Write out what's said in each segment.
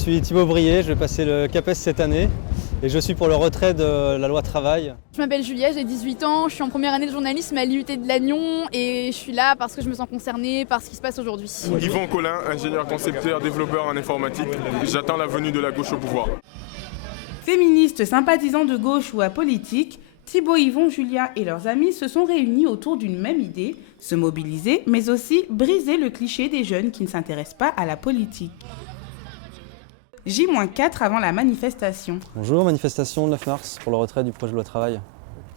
suis Thibaut Brier, je vais passer le CAPES cette année et je suis pour le retrait de la loi travail. Je m'appelle Julia, j'ai 18 ans, je suis en première année de journalisme à l'IUT de Lannion et je suis là parce que je me sens concernée par ce qui se passe aujourd'hui. Yvon Collin, ingénieur concepteur, développeur en informatique. J'attends la venue de la gauche au pouvoir. Féministes, sympathisants de gauche ou apolitiques, Thibaut, Yvon, Julia et leurs amis se sont réunis autour d'une même idée, se mobiliser, mais aussi briser le cliché des jeunes qui ne s'intéressent pas à la politique. J-4 avant la manifestation. Bonjour, manifestation le 9 mars pour le retrait du projet de loi travail.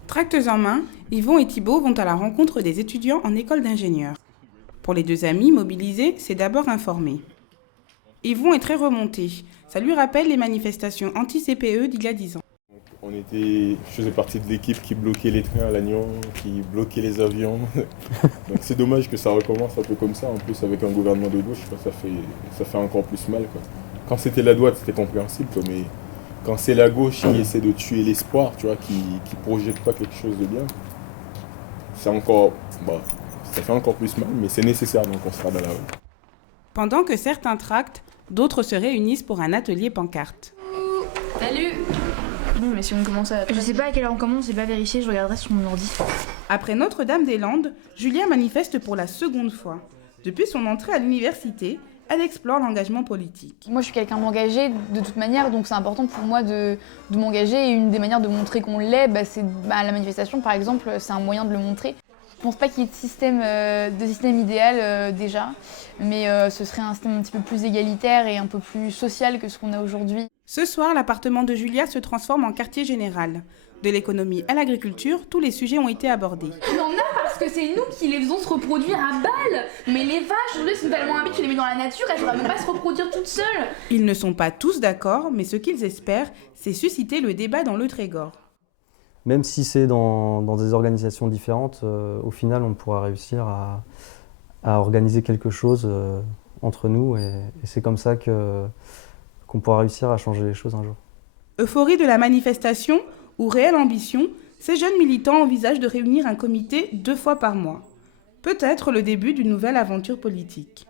Tracts en main, Yvon et Thibaut vont à la rencontre des étudiants en école d'ingénieur. Pour les deux amis mobilisés, c'est d'abord informer. Yvon est très remonté. Ça lui rappelle les manifestations anti-CPE d'il y a 10 ans. Je faisais partie de l'équipe qui bloquait les trains à Lannion, qui bloquait les avions. Donc c'est dommage que ça recommence un peu comme ça. En plus avec un gouvernement de gauche, ça fait encore plus mal, quoi. Quand c'était la droite, c'était compréhensible, quoi, mais quand c'est la gauche qui essaie de tuer l'espoir, tu vois, qui projette pas quelque chose de bien, ça fait encore plus mal, mais c'est nécessaire, donc on sera dans la rue. Pendant que certains tractent, d'autres se réunissent pour un atelier pancarte. Salut! Bon, mais si on commence à... Je sais pas à quelle heure on commence, j'ai pas vérifié, je regarderai sur mon ordi. Après Notre-Dame-des-Landes, Julia manifeste pour la seconde fois. Depuis son entrée à l'université, elle explore l'engagement politique. Moi je suis quelqu'un d'engagé de toute manière, donc c'est important pour moi de m'engager et une des manières de montrer qu'on l'est, c'est la manifestation par exemple, c'est un moyen de le montrer. Je pense pas qu'il y ait de système idéal déjà, mais ce serait un système un petit peu plus égalitaire et un peu plus social que ce qu'on a aujourd'hui. Ce soir, l'appartement de Julia se transforme en quartier général. De l'économie à l'agriculture, tous les sujets ont été abordés. On en a parce que c'est nous qui les faisons se reproduire à balles. Mais les vaches, aujourd'hui, sont tellement habiles, tu les mets dans la nature, elles ne pourraient même pas se reproduire toutes seules. Ils ne sont pas tous d'accord, mais ce qu'ils espèrent, c'est susciter le débat dans le Trégor. Même si c'est dans des organisations différentes, au final on pourra réussir à organiser quelque chose entre nous et c'est comme ça qu'on pourra réussir à changer les choses un jour. Euphorie de la manifestation ou réelle ambition, ces jeunes militants envisagent de réunir un comité 2 fois par mois. Peut-être le début d'une nouvelle aventure politique.